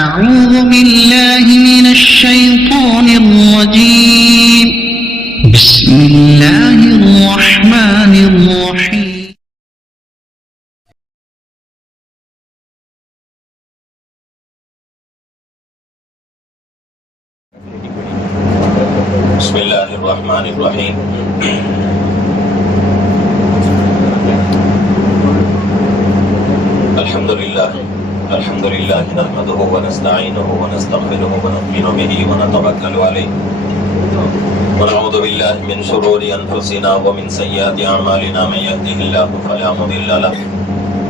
أعوذ بالله من الشيطان الرجيم بسم الله الرحمن الرحيم بسم الله الرحمن الرحيم الحمد لله نحمده ونستعينه ونستغفره ونؤمن به ونتوكل عليه ونعوذ بالله من شرور أنفسنا ومن سيئات أعمالنا من يهده الله فلا مضل له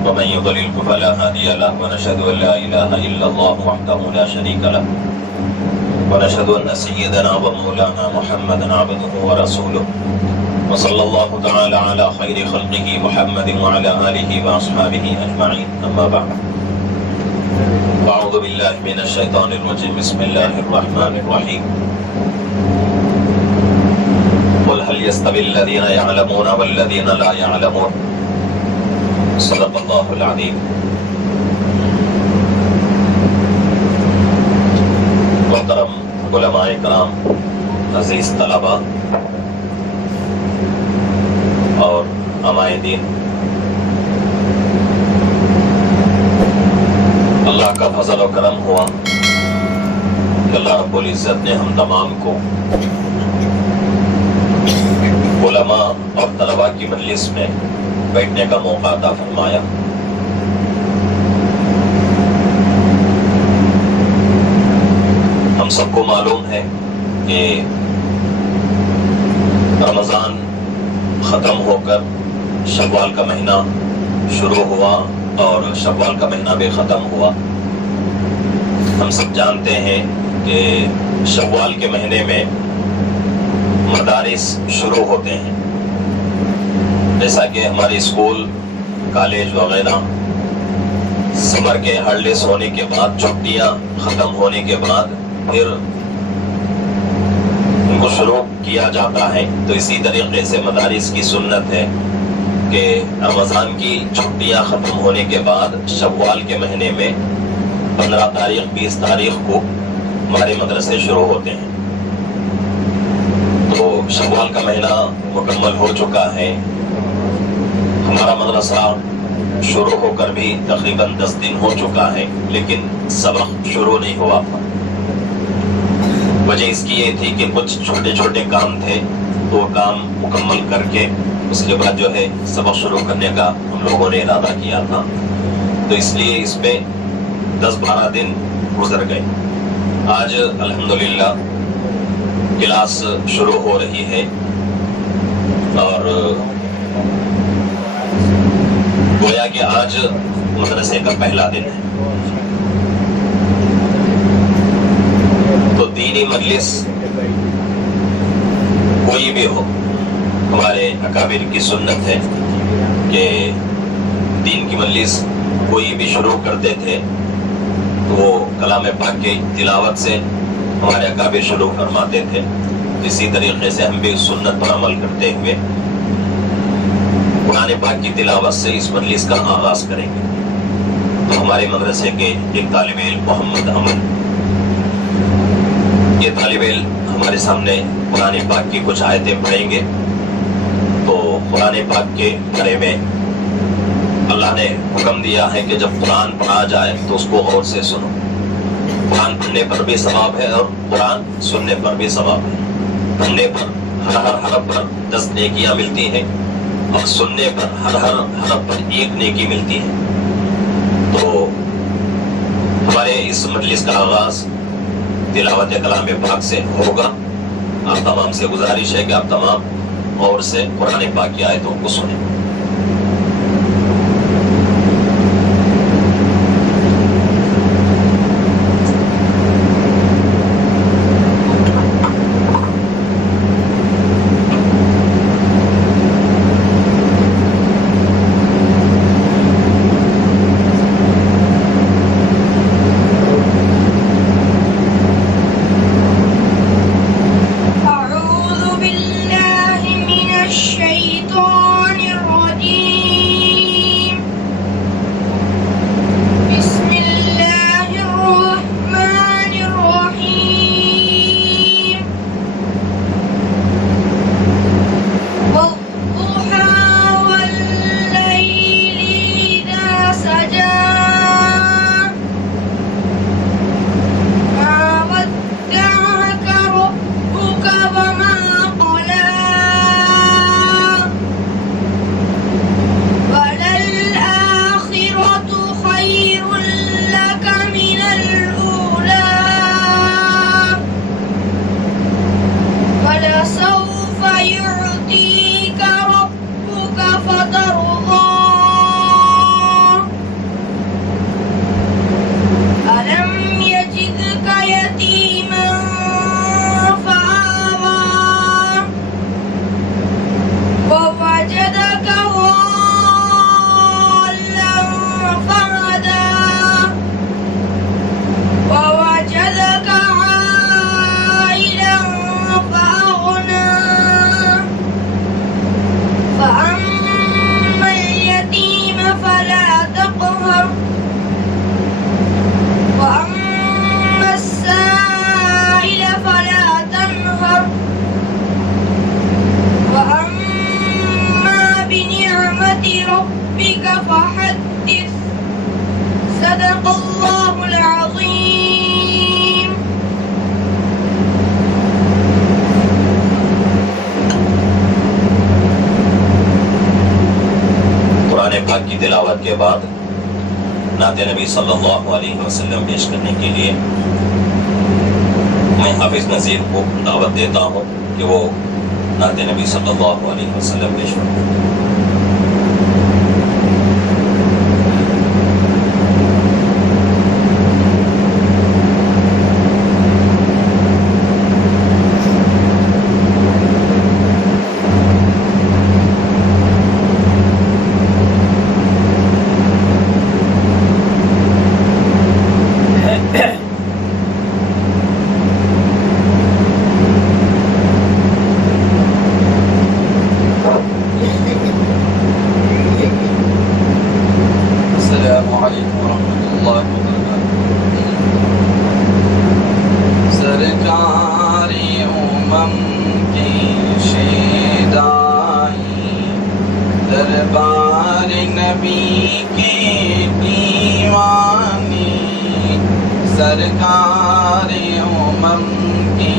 ومن يضلل فلا هادي له ونشهد أن لا إله إلا الله وحده لا شريك له ونشهد أن سيدنا ومولانا محمدا عبده ورسوله وصلى الله تعالى على خير خلقه محمد وعلى آله وأصحابه أجمعين أما بعد أعوذ بالله من الشيطان الرجيم بسم الله الرحمن الرحيم قل هل يستوي الذين يعلمون والذين لا يعلمون صدق الله العظيم محترم علماء کرام، عزیز طلباء اور علماء دین، اللہ کا فضل و کرم ہوا کہ اللہ رب العزت نے ہم تمام کو علماء اور طلباء کی مجلس میں بیٹھنے کا موقع عطا فرمایا۔ ہم سب کو معلوم ہے کہ رمضان ختم ہو کر شوال کا مہینہ شروع ہوا اور شوال کا مہینہ بھی ختم ہوا۔ ہم سب جانتے ہیں کہ شوال کے مہینے میں مدارس شروع ہوتے ہیں، جیسا کہ ہمارے اسکول، کالج وغیرہ سمر کے ہالیڈیز ہونے کے بعد، چھٹیاں ختم ہونے کے بعد پھر ان کو شروع کیا جاتا ہے۔ تو اسی طریقے سے مدارس کی سنت ہے کہ رمضان کی چھٹیاں ختم ہونے کے بعد شوال کے مہینے میں 15 تاریخ 20 تاریخ کو ہمارے مدرسے شروع ہوتے ہیں۔ تو شوال کا مہینہ مکمل ہو چکا ہے، ہمارا مدرسہ شروع ہو کر بھی تقریباً 10 دن ہو چکا ہے، لیکن سبق شروع نہیں ہوا تھا۔ وجہ اس کی یہ تھی کہ کچھ چھوٹے چھوٹے کام تھے، تو وہ کام مکمل کر کے اس کے بعد جو ہے سبق شروع کرنے کا ہم لوگوں نے ارادہ کیا تھا، تو اس لیے اس میں 10-12 دن گزر گئے۔ آج الحمدللہ کلاس شروع ہو رہی ہے اور گویا کہ آج مدرسے کا پہلا دن ہے۔ تو دینی مجلس کوئی بھی ہو، ہمارے اکابر کی سنت ہے کہ دین کی مجلس کوئی بھی شروع کرتے تھے تو وہ کلام پاک کی تلاوت سے ہمارے اکابر شروع فرماتے تھے۔ اسی طریقے سے ہم بھی سنت پر عمل کرتے ہوئے قرآن پاک کی تلاوت سے اس مجلس کا آغاز کریں گے۔ تو ہمارے مدرسے کے ایک طالب علم محمد امن، یہ طالب علم ہمارے سامنے قرآن پاک کی کچھ آیتیں پڑھیں گے۔ تو قرآن پاک کے بارے میں اللہ نے حکم دیا ہے کہ جب قرآن پڑھا جائے تو اس کو غور سے سنو۔ قرآن پڑھنے پر بھی ثواب ہے اور قرآن سننے پر بھی ثواب ہے۔ پڑھنے پر ہر حرف پر 10 نیکیاں ملتی ہیں اور سننے پر ہر حرف پر 1 نیکی ملتی ہے۔ تو ہمارے اس مجلس کا آغاز تلاوت کلام پاک سے ہوگا۔ آپ تمام سے گزارش ہے کہ آپ تمام غور سے قرآن پاک کی آیتوں کو سنیں۔ أعوذ بالله من الشيطان الرجيم پاک کے بعد نعت نبی صلی اللہ علیہ وسلم پیش کرنے کے لیے میں حافظ نذیر کو دعوت دیتا ہوں کہ وہ نعت نبی صلی اللہ علیہ وسلم پیش کریں۔ دربار نبی کے دیوانے، سرکار امم کی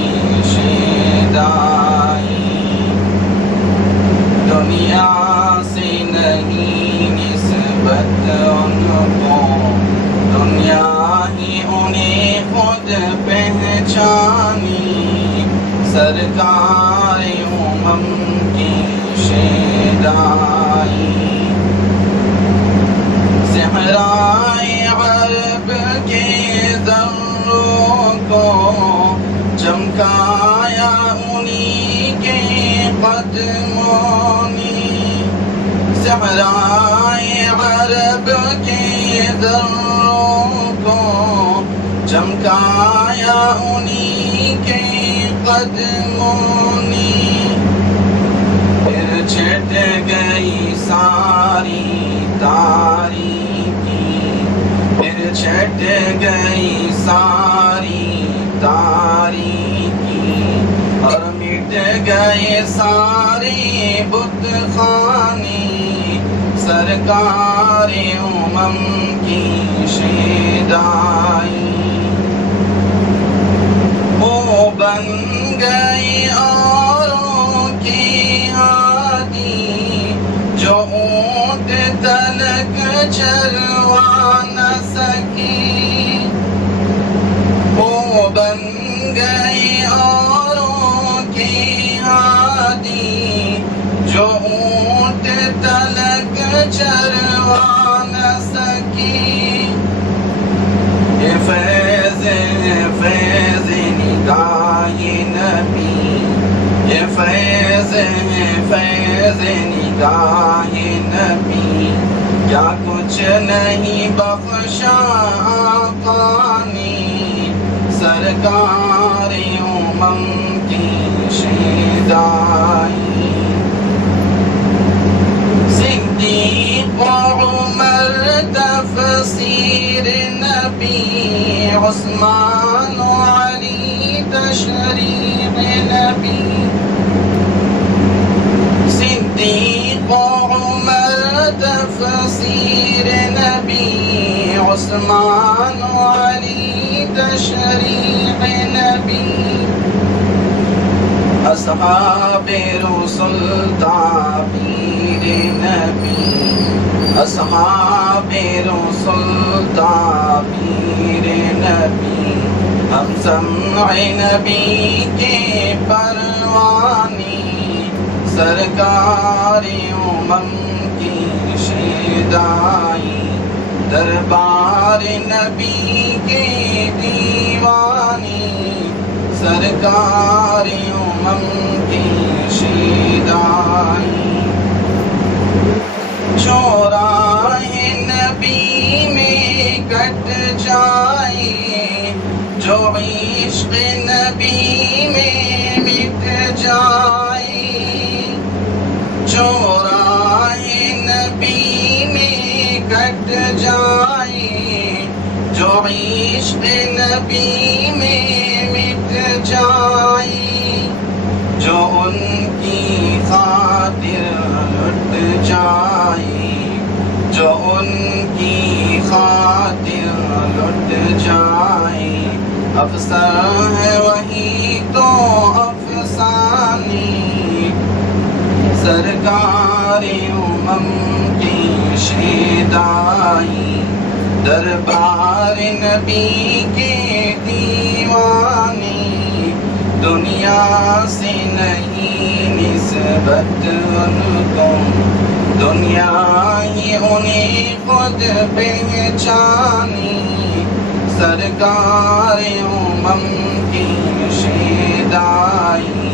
شیدائی، دنیا سے نہیں نسبت ان کو، دنیا ہی انہیں خود پہچانی، سرکار امم کی شیدائی، صحرائے عرب کے ذروں کو چمکایا انہی کے قدموں نے، صحرائے عرب کے ذروں کو چمکایا انہی کے قدموں نے، پھر چھٹ گئی ساری تاریکی، پھر چھٹ گئی ساری تاریکی، اور مٹ گئے سارے بت خانے، سرکار امم کی شیدائی، وہ بن گئی اوروں کی ہادی، جو اونٹ تلک چلوا نہ سکی، وہ بن گئی اوروں کی ہادی، جو اونٹ تلک چلوا نہ سکی، یہ فیض نگاہ نبی، یہ فیض نگاہ نبی، کیا کچھ نہیں بخشا آقا نے، سرکار امم کی شیدائی، صدیق و عمر تفسیر نبی، عثمان و علی تشریح نبی، صدیق و عمر تفسیر نبی، عثمان و علی تشریح نبی، اصحاب رسول تعبیر نبی، اصحاب رسول تعبیر نبی، ہم سمع نبی کے پروانی، سرکار امم کی شیدائی، دربار نبی کے دیوانی، سرکار امم کی شیدائی، جو راہ نبی میں کٹ جائے، جو عشق نبی میں مٹ جائے، جو راہ نبی میں کٹ جائے، جو عشق نبی میں مٹ جائے، جو ان کی خاطر لٹ جائے، جو ان کی خاطر لٹ جائے، افسر ہے وہی تو افسانی، سرکار امم کی شیدائی دربار نبی کے دیوانی دنیا سے نہیں نسبت ان کو دنیا ہی انہیں خود پہچانی سرکار امم کی شیدائی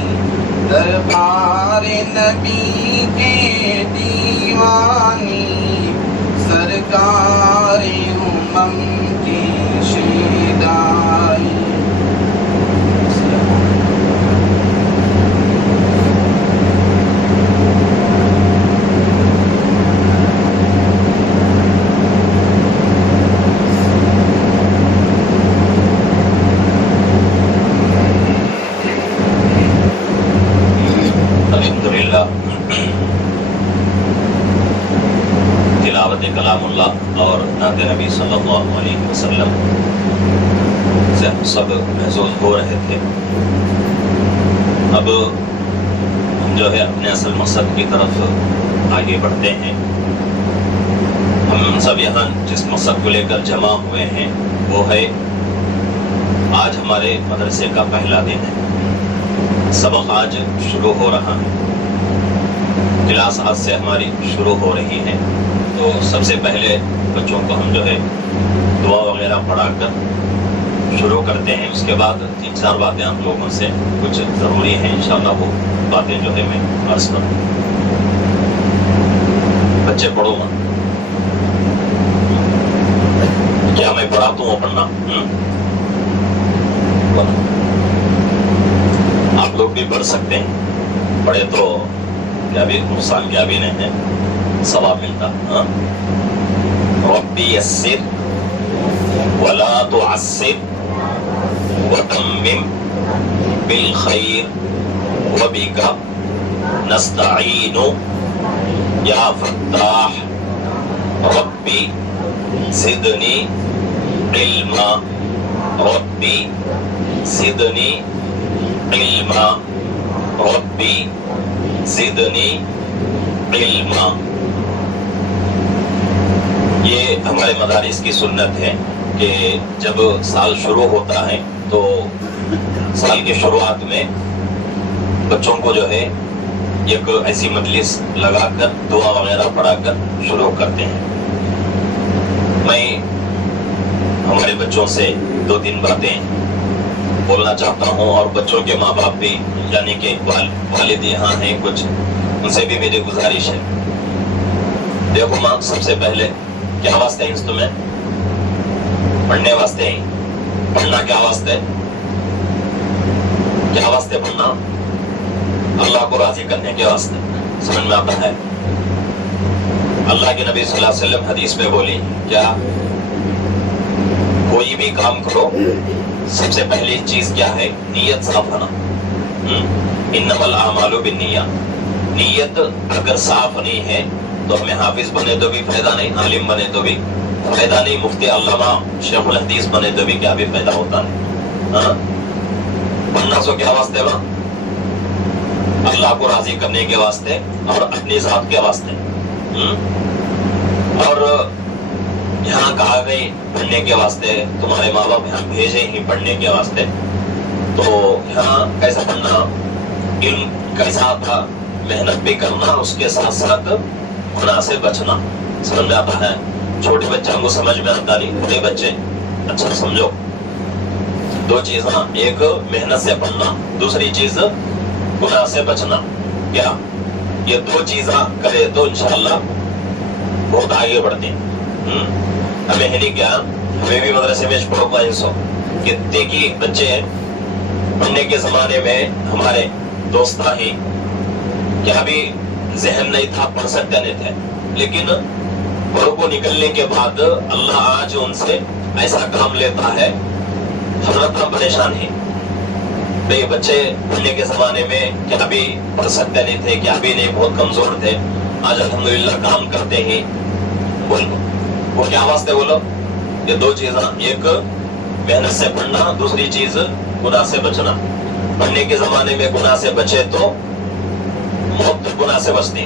دربار نبی کے دیوانی سرکار امم کی شیدائی. تلاوت کلام اللہ اور نعت نبی صلی اللہ علیہ وسلم سے ہم سب محظوظ ہو رہے تھے. اب ہم جو ہے اپنے اصل مقصد کی طرف آگے بڑھتے ہیں. ہم سب یہاں جس مقصد کو لے کر جمع ہوئے ہیں وہ ہے آج ہمارے مدرسے کا پہلا دن ہے. سبق آج شروع ہو رہا ہے. کلاس آج سے ہماری شروع ہو رہی ہے. تو سب سے پہلے بچوں کو ہم جو ہے دعا وغیرہ پڑھا کر شروع کرتے ہیں. اس کے بعد 3-4 باتیں آپ لوگوں سے کچھ ضروری ہیں انشاءاللہ وہ باتیں جو ہے میں عرض کروں. بچے پڑھو گا کیا میں پڑھاتا ہوں پڑھنا آپ لوگ بھی پڑھ سکتے ہیں. پڑھے تو کیا بھی نقصان کیا بھی نہیں ہے ثواب ملتا. ربی یسر ولا تعسر وتمم بالخیر وبک نستعین یا فتاح ربی زدنی علما ربی زدنی علما ربی زدنی علما. یہ ہمارے مدارس کی سنت ہے کہ جب سال شروع ہوتا ہے تو سال کی شروعات میں بچوں کو جو ہے ایک ایسی مجلس لگا کر دعا وغیرہ پڑھا کر شروع کرتے ہیں. میں ہمارے بچوں سے 2-3 باتیں بولنا چاہتا ہوں اور بچوں کے ماں باپ بھی یعنی کہ والد یہاں ہیں کچھ ان سے بھی میری گزارش ہے. دیکھو ماں سب سے پہلے کیا واسطے ہیں تمہیں پڑھنے واسطے ہیں. پڑھنا کیا واسطے کیا واسطے پڑھنا اللہ کو راضی کرنے کے واسطے. سمجھ میں آتا ہے. اللہ کے نبی صلی اللہ علیہ وسلم حدیث میں بولی کیا کوئی بھی کام کرو سب سے پہلی چیز کیا ہے نیت صاف ہونا. انما الاعمال بالنیات. نیت اگر صاف نہیں ہے تو ہمیں حافظ بنے تو بھی فائدہ نہیں, عالم بنے تو بھی فائدہ نہیں, مفتی علامہ شیخ الحدیث بنے تو بھی کیا بھی فائدہ ہوتا نہیں. پڑھنا سو کیا واسطے با اللہ کو راضی کرنے کے واسطے اور اپنی ذات کے واسطے. اور یہاں کہا گئی پڑھنے کے واسطے, تمہارے ماں باپ یہاں بھیجے ہی پڑھنے کے واسطے. تو یہاں کیسا پڑھنا, علم کیسا تھا, محنت بھی کرنا, اس کے ساتھ ساتھ گناہ سے بچنا. سمجھ آتا ہے. چھوٹے بچوں کو سمجھ میں آتا نہیں, بڑے بچے اچھا سمجھو. 2 چیزیں, ایک محنت سے پڑھنا, دوسری چیز گناہ سے بچنا. کیا یہ 2 چیزیں کرے تو انشاءاللہ بہت آگے بڑھتے ہیں. ہمیں ہے نہیں کیا, ہمیں بھی مدرسے میں پڑھو پائنس ہو کہ دیکھیے بچے پڑھنے کے زمانے میں ہمارے دوستہ ہی کیا بھی ذہن نہیں تھا, پڑھ سکتے نہیں تھے, لیکن گھروں کو نکلنے کے بعد اللہ آج ان سے ایسا کام لیتا ہے. حضرت ہم پریشان ہیں بھئی بچے پڑھنے کے زمانے میں کیا بھی پڑھ سکتے نہیں تھے, کیا بھی نہیں, بہت کمزور تھے. آج الحمدللہ کام کرتے ہیں. بولو وہ کیا واسطے بولو یہ 2 چیزیں, ایک محنت سے پڑھنا, دوسری چیز گناہ سے بچنا. پڑھنے کے زمانے میں گناہ سے بچے تو موت گناہ سے بچتی.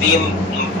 3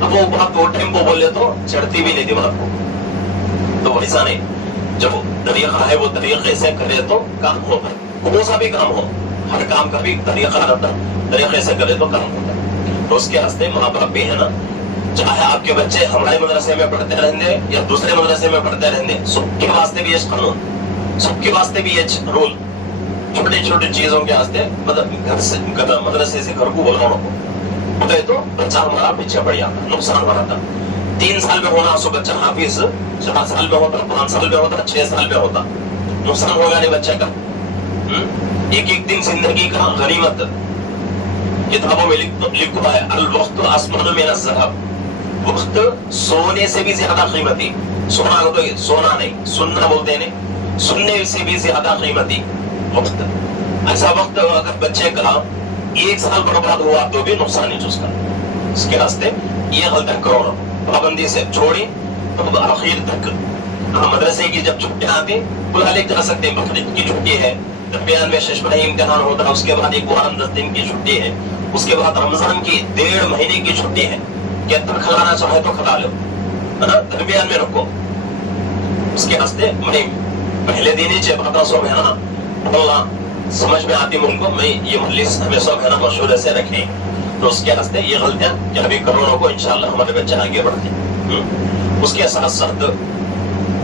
اب وہ بات وہ ٹیمپو بولے تو چڑھتی بھی نہیں دماغ کو. تو ویسا نہیں, جب طریقہ ہے وہ طریقے سے کرے تو کام ہوتا ہے. کون سا بھی کام ہو, ہر کام کا بھی طریقہ رہتا, طریقے سے کرے تو کام ہوتا ہے. تو اس کے واسطے ماں باپ بھی ہے نا, چاہے آپ کے بچے ہمارے مدرسے میں پڑھتے رہنے یا دوسرے مدرسے میں پڑھتے رہنے, سب کے واسطے بھی یہ قانون, سب کے واسطے بھی یہ رول. چھوٹی چھوٹی چیزوں کے واسطے مدرسے سے گھر کو بلانا ہو تو بچہ ہمارا پیچھے پڑ جاتا, نقصان ہو رہا. 3 سال میں ہونا سو بچہ حافظ 4 سال میں ہوتا, 5 سال میں ہوتا, 6 سال میں ہوتا, نقصان ہوگا نہیں بچے کا. ایک ایک دن زندگی کا غنیمت. کتابوں میں لکھا ہے الوقت اسمن من الذهب, وقت سونے سے بھی زیادہ قیمتی. سونا تو سونا نہیں, سننا بولتے ہیں, سننے سے بھی زیادہ قیمتی وقت. ایسا وقت اگر بچے کا 1 سال برباد ہوا تو بھی نقصان نہیں اس کا. اس کے راستے یہ غلطی کرو نا, پابندی سے چھوڑی تو آخر تک. مدرسے کی جب چھٹیاں آتی بلا لے جا سکتے ہیں. بقرعید کی چھٹی ہے, درمیان میں ششماہی امتحان ہوتا ہے, اس کے بعد ایک قرآن 10 دن کی چھٹی ہے, اس کے بعد رمضان کی 1.5 مہینے کی چھٹی ہے. کہتا کھلانا چاہے تو کھلا لو, درمیان میں رکھو. اس کے راستے میں پہلے دن ہی چاہتا سو ہے نا اللہ سمجھ میں آتی ملک کو, میں یہ مجلس ہمیں سب ہے نا مشورے سے رکھیں. تو اس کے راستے یہ غلطیاں کہ ابھی کروڑوں کو انشاءاللہ ہمارے بچے آگے بڑھتے ہیں. اس کے ساتھ ساتھ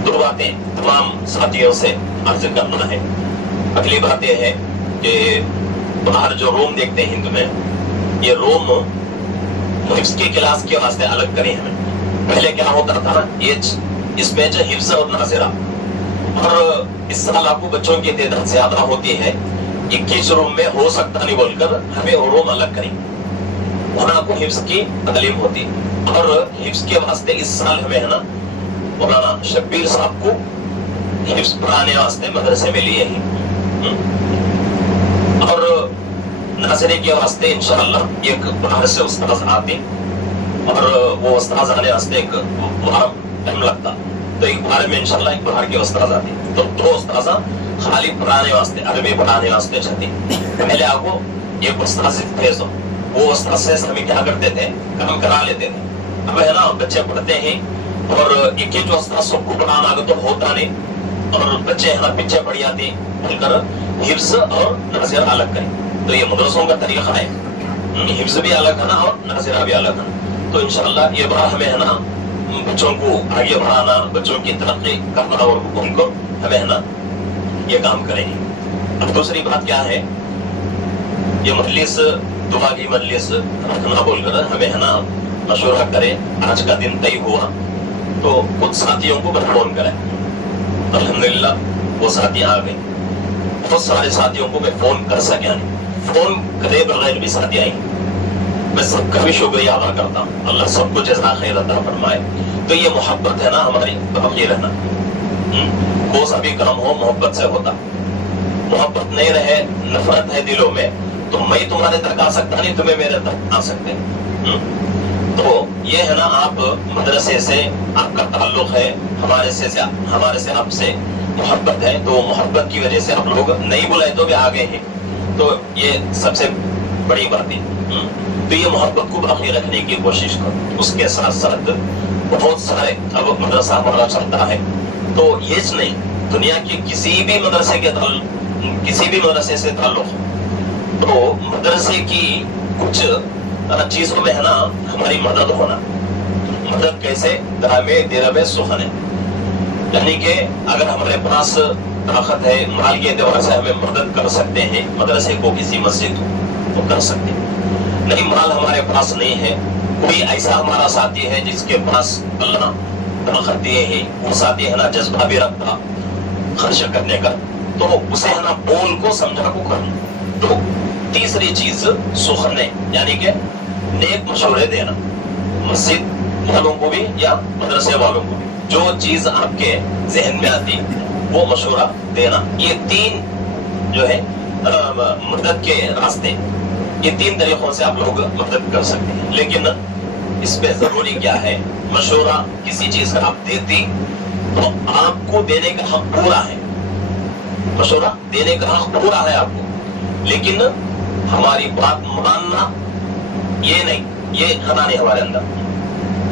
2 باتیں تمام ساتھیوں سے عرض کرنا ہے. اگلی بات یہ ہے کہ باہر جو روم دیکھتے ہیں ہند میں, یہ روم حفظ کی کلاس کے واسطے الگ کریں ہمیں. پہلے کیا ہوتا تھا, اس میں جو حفظ اور ناظرہ, اور اس سال آپ کو بچوں کی تعداد زیادہ ہوتی ہے, 21 روم میں ہو سکتا نہیں بول کر ہمیں روم الگ کریں. وہاں کو حفظ کی تعلیم ہوتی, اور حفظ کے واسطے اس سال ہمیں ہے نا مولانا شبیر صاحب کو حفظ پڑھانے واسطے مدرسے میں لیے ہیں. اور ناظرے کے واسطے انشاءاللہ ایک باہر سے استاذ آتے, اور وہ استاذ آنے واسطے ایک ٹائم لگتا. تو ایک بار میں انشاءاللہ ایک باہر کے استاذ آتے, تو 2 استاذ خالی پڑھانے واسطے, عربی پڑھانے واسطے چاہتے. پہلے آپ کو ایک استاذ بھیج دو, وہ استاذ سے ہمیں کیا کرتے تھے, کام کرا لیتے تھے. اب ہے نا بچے پڑھتے ہیں اور ایک ہی جو استاذ سب کو پڑھانا تو ہوتا نہیں, اور بچے ہے نا پیچھے پڑ جاتے بول کر حفظ اور ناظرہ الگ کریں. تو یہ مدرسوں کا طریقہ ہے, حفظ بھی الگ ہے نا اور ناظرہ بھی الگ ہے. تو انشاءاللہ یہ بار ہمیں ہے نا بچوں کو آگے بڑھانا, بچوں کی ترقی کرنا, اور ان کو ہمیں ہے نا یہ کام کریں. اب دوسری بات کیا ہے, یہ مجلس دعا کی مجلس رکھنا بول کر ہمیں ہے نا مشورہ کرے. آج کا دن طے ہوا تو کچھ ساتھیوں کو فون کرے. الحمدللہ وہ ساتھی آ گئے. بہت سارے ساتھیوں کو میں فون کر سکیا نہیں, فون کرے بغیر بھی ساتھی آئی. میں سب کا بھی شکریہ ادا کرتا ہوں, اللہ سب کو جزا خیر عطا فرمائے. تو یہ محبت ہے نا ہماری باقی رہنا. کوئی سا بھی کام ہو محبت سے ہوتا, محبت نہیں رہے نفرت ہے دلوں میں تو میں تمہارے تک آ سکتا نہیں, تمہیں میرے تک آ سکتے. تو یہ ہے نا آپ مدرسے سے آپ کا تعلق ہے, ہمارے سے آپ سے محبت ہے, تو محبت کی وجہ سے آپ لوگ نہیں بلائے تو بھی آگے ہیں. تو یہ سب سے بڑی بات ہے. تو یہ محبت کو باقی رکھنے کی کوشش کرو. اس کے ساتھ ساتھ بہت سارے اب مدرسہ ہمارا چلتا ہے, تو یہ نہیں دنیا کے کسی بھی مدرسے سے تعلق, تو مدرسے کی کچھ چیزوں میں ہے نا ہماری مدد ہونا. مدد کیسے, درامے دیرامے سخن, یعنی کہ اگر ہمارے پاس طاقت ہے مال کے اعتبار سے ہمیں مدد کر سکتے ہیں مدرسے کو, کسی مسجد کو کر سکتے ہیں. نہیں مال ہمارے پاس نہیں ہے, کوئی ایسا ہمارا ساتھی ہے جس کے پاس اللہ طاقت دیے ہیں, وہ ساتھی ہے نا جذبہ بھی رکھتا خرچ کرنے کا, تو اسے ہے نا بول کو سمجھا کو کرنا. تو تیسری چیز سخنے, یعنی کہ نیک مشورے دینا, مسجد والوں کو بھی یا مدرسے والوں کو بھی. جو چیز آپ کے ذہن میں آتی وہ مشورہ دینا. یہ 3 جو ہے مدد کے راستے, یہ 3 طریقوں سے آپ لوگ مدد کر سکتے ہیں. لیکن اس پہ ضروری کیا ہے, مشورہ کسی چیز کا آپ دیتی تو آپ کو دینے کا حق پورا ہے, مشورہ دینے کا حق پورا ہے آپ کو, لیکن ہماری بات ماننا یہ نہیں, یہ خطا نہیں ہمارے اندر.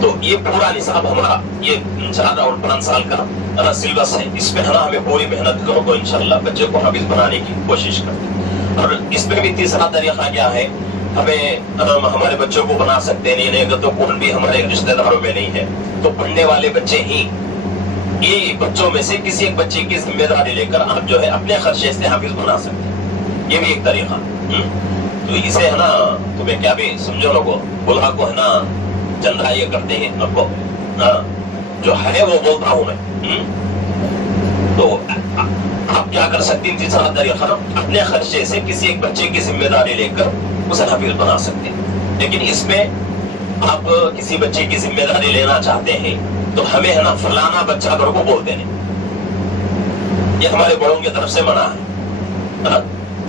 تو یہ پورا نصاب ہمارا یہ 4 اور 5 سال کا سلیبس ہے. اس میں ہمیں پوری محنت کرو تو انشاءاللہ بچے کو حافظ بنانے کی کوشش کرتے ہیں. اور اس میں بھی تیسرا طریقہ کیا ہے, ہمیں ہمارے بچوں کو بنا سکتے ہیں. نہیں اگر تو کون بھی ہمارے رشتہ داروں میں نہیں ہے تو پڑھنے والے بچے ہی یہ بچوں میں سے کسی ایک بچے کی ذمہ داری لے کر آپ جو ہے اپنے خرچے سے حافظ بنا سکتے ہیں. یہ بھی ایک طریقہ. تو اسے ہے نا تمہیں کیا بھی سمجھو لوگوں بلا کو ہے نا جنرا یہ کرتے ہیں اب کو جو ہے وہ بولتا ہوں میں. تو آپ کیا کر سکتے ہیں تیسرا طریقہ اپنے خرچے سے کسی ایک بچے کی ذمہ داری لے کر اسے حافظ بنا سکتے ہیں. لیکن اس میں آپ کسی بچے کی ذمہ داری لینا چاہتے ہیں تو ہمیں ہے نا فلانا بچہ گھر کو بولتے نہیں. یہ ہمارے بڑوں کی طرف سے منع ہے.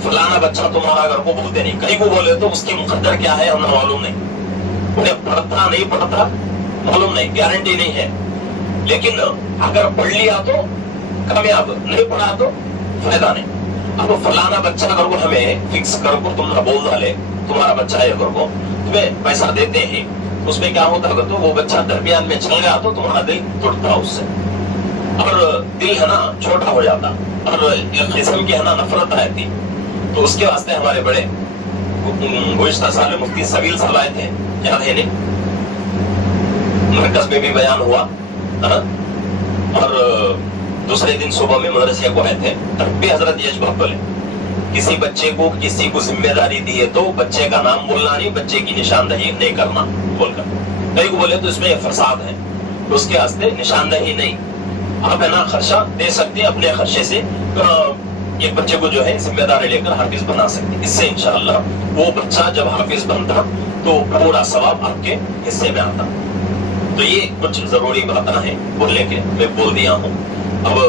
فلانا بچہ تمہارا گھر کو بولتے نہیں. کہیں کو بولے تو اس کی مقدر کیا ہے ہمیں معلوم نہیں. انہیں پڑھتا نہیں پڑھتا معلوم نہیں, گارنٹی نہیں ہے. لیکن اگر پڑھ لیا تو کامیاب, نہیں پڑھا تو فائدہ نہیں. اب فلانا بچہ گھر کو ہمیں فکس کر کو تم نہ بول ڈالے تمہارا بچہ ہے گھر کو تمہیں پیسہ دیتے ہیں. اس میں کیا ہوتا ہے تو وہ بچہ درمیان میں چل گیا تو تمہارا دل ٹوٹتا اس سے, اور دل ہے نا چھوٹا ہو جاتا, اور ایک قسم کی ہے نا نفرت آتی. تو اس کے واسطے ہمارے بڑے گزشتہ سال میں مفتی سبیل صاحب آئے تھے, یاد ہے نہیں, مرکز میں بھی بیان ہوا. اور دوسرے دن صبح میں مدرسے کو آئے تھے. تب بھی حضرت یہ بات بولے کسی بچے کو کسی کو ذمہ داری دی ہے تو بچے کا نام بولنا نہیں, بچے کی نشاندہی نہیں کرنا بول کر. کئی کو بولے تو اس میں فساد ہے, اس کے واسطے نشاندہی نہیں. آپ ہے نا خرچہ دے سکتے ہیں اپنے خرچے سے, ایک بچے کو جو ہے ذمہ داری لے کر حافظ بنا سکتے. اس سے انشاءاللہ وہ بچہ جب حافظ بنتا تو پورا ثواب آپ کے حصے میں آتا. تو یہ کچھ ضروری باتیں ہیں بولنے کے, میں بول دیا ہوں. اب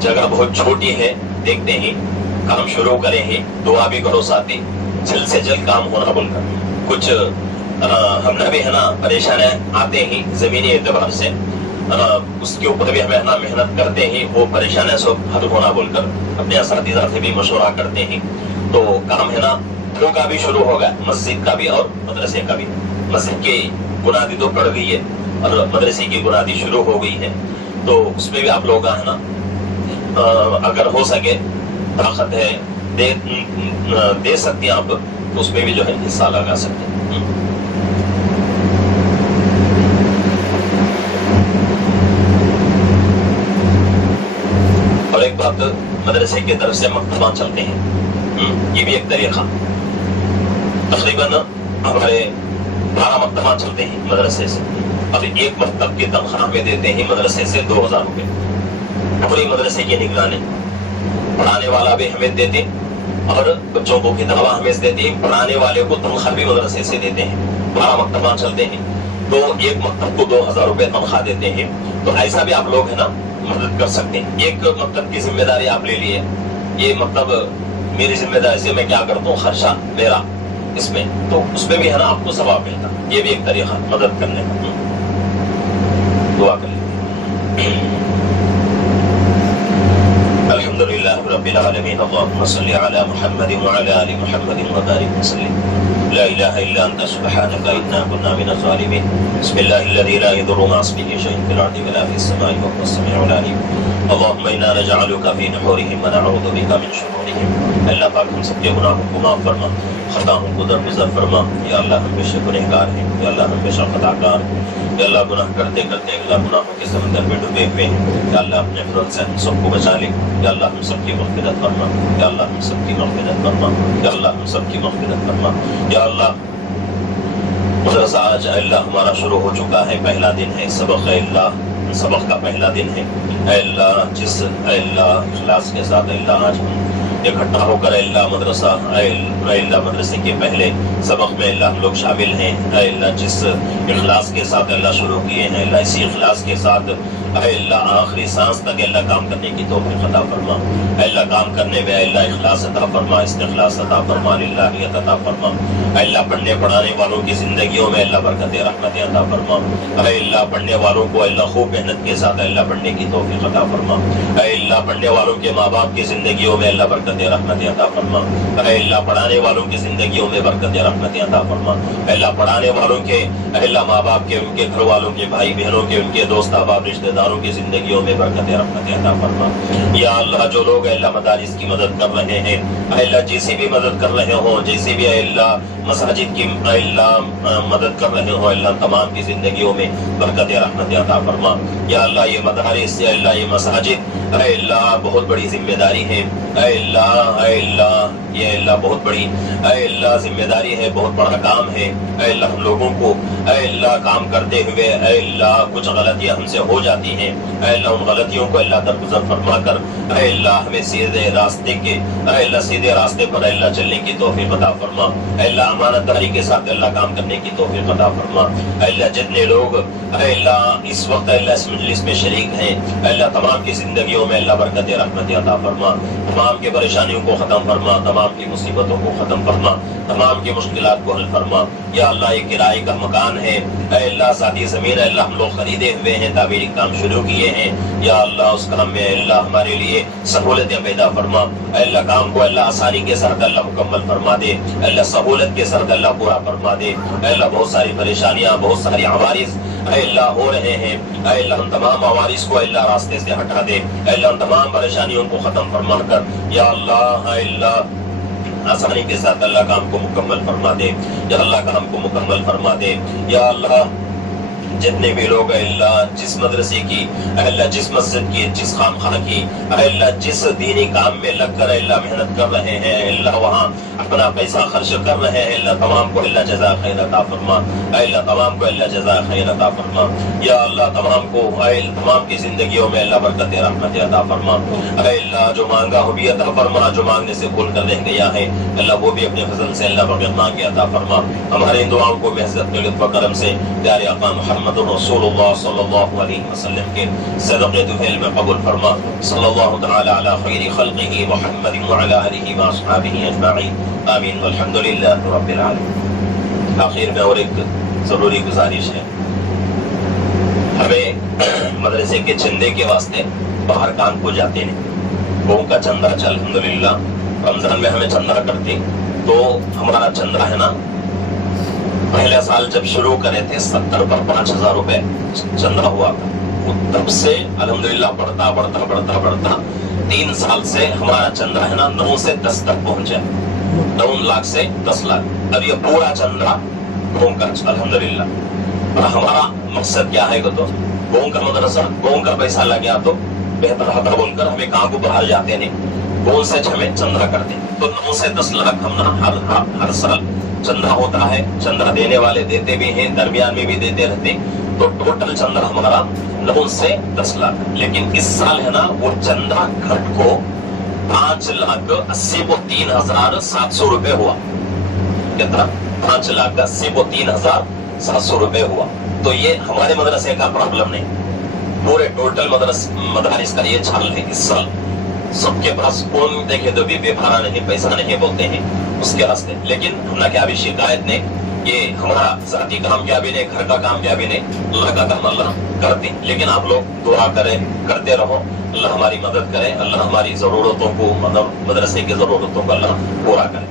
جگہ بہت چھوٹی ہے, دیکھتے ہیں کام شروع کریں ہیں. دعا بھی کرو ساتھی, جلد سے جلد کام ہونا بول کر. کچھ ہم نے بھی ہے نا پریشانیاں آتے ہیں زمینی اعتبار سے, اس کے اوپر بھی ہمیں نا محنت کرتے ہیں وہ پریشانیاں سب حل ہونا بول کر اپنے اساتذہ سے بھی مشورہ کرتے ہیں. تو کام ہے نا دو کا بھی شروع ہوگا, مسجد کا بھی اور مدرسے کا بھی. مسجد کی بنیادی تو پڑ گئی ہے اور مدرسے کی بنیادی شروع ہو گئی ہے. تو اس میں بھی آپ لوگ ہے نا اگر ہو سکے طاقت ہے دے سکتے ہیں آپ, تو اس میں بھی جو ہے حصہ لگا سکتے ہیں. اور ایک بات, مدرسے کی طرف سے مکتبہ چلتے ہیں, یہ بھی ایک طریقہ. تقریباً ہمارے 12 مکتبہ چلتے ہیں مدرسے سے. اب ایک مکتب کی تنخواہ میں دیتے ہیں مدرسے سے 2000 روپے. پوری مدرسے کی نگرانی, پڑھانے والا بھی ہمیں دیتے اور بچوں کو کتابیں ہمیں دیتے ہیں. پڑھانے والے کو تنخواہ بھی مدرسے سے دیتے ہیں. 12 مکتبہ چلتے ہیں تو ایک مکتب کو 2000 روپے تنخواہ دیتے ہیں. تو ایسا بھی آپ لوگ ہے نا مدد کر سکتے ہیں. ایک مکتب کی ذمہ داری آپ لے لیے, یہ مکتب میری ذمہ داری سے میں کیا کرتا ہوں, خرچہ میرا اس میں, تو اس میں بھی ہے نا آپ کو ثواب ملتا. یہ بھی ایک طریقہ مدد کرنے کا. دعا کر لیں. الحمدللہ رب العالمین, اللہم صلی علی محمد وعلی آل محمد وبارک وسلم. لا الہ الا انت سبحانک انا كنا من الظالمین. بسم اللہ الذی لا یضر مع اسمہ شیء فی الارض ولا فی السماء وهو السمیع العلیم. اللہم انا نجعلک فی نحورہم ونعوذ بک من شرورہم. اللہ پاک ہم سب کے گناہوں کو معاف فرما, خطاؤں کو درگزر فرما. یا اللہ ہم بے شک گنہگار ہیں, یا اللہ ہم بے شک خطاکار ہیں. یا اللہ گناہ کرتے کرتے اللہ گناہوں کے سمندر میں ڈوبے ہوئے ہیں. یا اللہ اپنے فضل سے ہم سب کو بچا لے. یا اللہ ہم سب کی مغفرت فرما. یا اللہ ہم سب کی مغفرت فرما. یا اللہ ہم سب کی مغفرت فرما. یا اللہ مدرسہ آج اللہ ہمارا شروع ہو چکا ہے, پہلا دن ہے, سبق ہے اللہ, سبق کا پہلا دن ہے. اے اللہ جس اے اللہ اخلاص کے ساتھ اے اللہ آج ہم اکٹھا ہو کر اے اللہ مدرسہ اے اللہ مدرسے کے پہلے سبق میں اللہ ہم لوگ شامل ہیں. اے اللہ جس اخلاص کے ساتھ اللہ شروع کیے ہیں, اللہ اسی اخلاص کے ساتھ اے اللہ آخری سانس تک اللہ کام کرنے کی توفیق عطا فرما. اے اللہ کام کرنے میں اے اللہ اخلاص عطا فرما, استخلاص عطا فرما, للہیت عطا فرما. اے اللہ پڑھنے پڑھانے والوں کی زندگیوں میں اللہ برکت رحمت عطا فرما. اے اللہ پڑھنے والوں کو اللہ خوب محنت کے ساتھ اللہ پڑھنے کی توفیق عطا فرما. اے اللہ پڑھنے والوں کے ماں باپ کی زندگیوں میں اللہ برکت برکت رحمت عطا فرما. اے اللہ پڑھانے والوں کی زندگیوں میں برکت رحمت عطا فرما. اے اللہ پڑھانے والوں کے, اے اللہ ماں باپ کے, ان کے گھر والوں کے, بھائی بہنوں کے, ان کے دوست احباب رشتہ داروں کی زندگیوں میں برکت رحمت عطا فرما. یا اللہ جو لوگ اے اللہ مدارس کی مدد کر رہے ہیں, اے اللہ جیسی بھی مدد کر رہے ہوں, جیسی بھی اے اللہ مساجد کی اے اللہ مدد کر رہے ہوں, اے اللہ تمام کی زندگیوں میں برکت رحمت عطا فرما. یا اللہ یہ مدارس, اے اللہ یہ مساجد, اے اللہ بہت بڑی ذمہ داری ہے. اے اللہ, اے اللہ یہ اللہ بہت بڑی اے اللہ ذمہ داری ہے, بہت بڑا کام ہے. اے اللہ ہم لوگوں کو اے اللہ کام کرتے ہوئے اے اللہ کچھ غلطیاں ہم سے ہو جاتی ہیں. اے اللہ ان غلطیوں کو اللہ درگزر فرما کر اے اللہ ہمیں سیدھے راستے کے اے اللہ سیدھے راستے پر اے اللہ چلنے کی توفیق عطا فرما. اے اللہ امانت داری کے ساتھ اللہ کام کرنے کی توفیق عطا فرما. اے اللہ جتنے لوگ اے اللہ اس وقت اے اللہ اس مجلس میں شریک ہیں, اے اللہ تمام کی زندگیوں میں اللہ برکت رحمت عطا فرما. تمام کی پریشانیوں کو ختم فرما, تمام کی مصیبتوں کو ختم فرما, تمام کی مشکلات کو حل فرما. یا اللہ یہ کرائے کا مکان ہے, اے اللہ ذاتی زمین اے اللہ ہم لوگ خریدے ہوئے ہیں, تعمیری کام شروع کیے ہیں. یا اللہ اس کام میں اے اللہ ہمارے لیے سہولتیں پیدا فرما. اے اللہ کام کو اللہ آسانی کے ساتھ اللہ مکمل فرما دے, اے اللہ سہولت کے ساتھ اللہ پورا فرما دے. اے اللہ بہت ساری پریشانیاں, بہت ساری عوارض اے اللہ ہو رہے ہیں, اے اللہ ہم تمام عوارض کو اے اللہ راستے سے ہٹا دے. اے اللہ ہم تمام پریشانیوں کو ختم فرما کر یا اللہ اے اللہ آسانی کے ساتھ اللہ کام کو مکمل فرما دے. یا اللہ کام کو مکمل فرما دے. یا اللہ جتنے بھی لوگ اے اللہ جس مدرسے کی اے اللہ جس مسجد کی جس خانقاہ کی اے اللہ جس دینی کام میں لگ کر اے اللہ محنت کر رہے ہیں, اے اللہ وہاں اپنا پیسہ خرچ کر رہے ہیں, اللہ تمام کو اللہ جزا خیر عطا فرما. اے اللہ تمام کو اللہ جزا خیر عطا فرما. یا اللہ تمام کو اے تمام کی زندگیوں میں اللہ برکت رحمت عطا فرما. اے اللہ جو مانگا ہو بھی عطا فرما, جو مانگنے سے بھول کر رہ گیا ہے اللہ وہ بھی اپنے فضل سے اللہ بغیر مانگے عطا فرما. ہمارے ان دعاؤں کو محض لطف و کرم سے پیارے آقا محمد رسول اللہ صلی اللہ علیہ وسلم کے صدقے طفیل میں قبول فرما. صلی اللہ تعالی علی خیر خلقہ محمد وعلی آلہ واصحابہ اجمعین. آمین والحمد للہ رب العالمین. آخر میں اور ایک ضروری گزارش ہے, ہمیں مدرسے کے چندے کے واسطے باہر کام کو جاتے ہیں. وہ کا چندہ چل الحمدللہ رمضان میں ہمیں چندہ کرتے, تو ہمارا چندہ ہے نا پہلے سال جب شروع کرے تھے 70 پر 5000 روپے چندہ ہوا تھا. تب سے الحمدللہ بڑھتا بڑھتا بڑھتا بڑھتا 3 سال سے ہمارا چندہ ہے نا 9 سے 10 تک پہنچا, 9 لاکھ سے 10 لاکھ. اب یہ پورا چندہ گاؤں کا الحمدللہ. اور ہمارا مقصد کیا ہے تو گاؤں کا مدرسہ, گاؤں کا پیسہ لگیا تو بہتر ہوتا بول کر ہمیں کہاں کو باہر جاتے نہیں, گاؤں سے ہمیں چندہ کرتے. تو 9 سے 10 لاکھ ہم ہر سال چندہ ہوتا ہے. چندہ دینے والے دیتے بھی ہیں, درمیان میں بھی دیتے رہتے, تو ٹوٹل چندہ ہمارا 9 سے 10 لاکھ. لیکن اس سال ہے نا وہ چندہ گھٹ کو 5,80,03,700 روپے ہوا. کتنا؟ 5,80,03,700 روپے ہوا. تو یہ ہمارے مدرسے کا پرابلم نہیں, پورے ٹوٹل مدارس کا یہ چھال ہے اس سال. سب کے پاس کون دیکھے تو بھی بے بھارا نہیں, پیسہ نہیں بولتے ہیں اس کے راستے. لیکن ہمارا کیا بھی شکایت نہیں, یہ ہمارا ذاتی کام کیا بھی نہیں, گھر کا کام کیا بھی نہیں, اللہ کا کام اللہ کرتے. لیکن آپ لوگ دعا کریں, کرتے رہو, اللہ ہماری مدد کرے, اللہ ہماری ضرورتوں کو مدرسے کی ضرورتوں کو اللہ پورا کرے.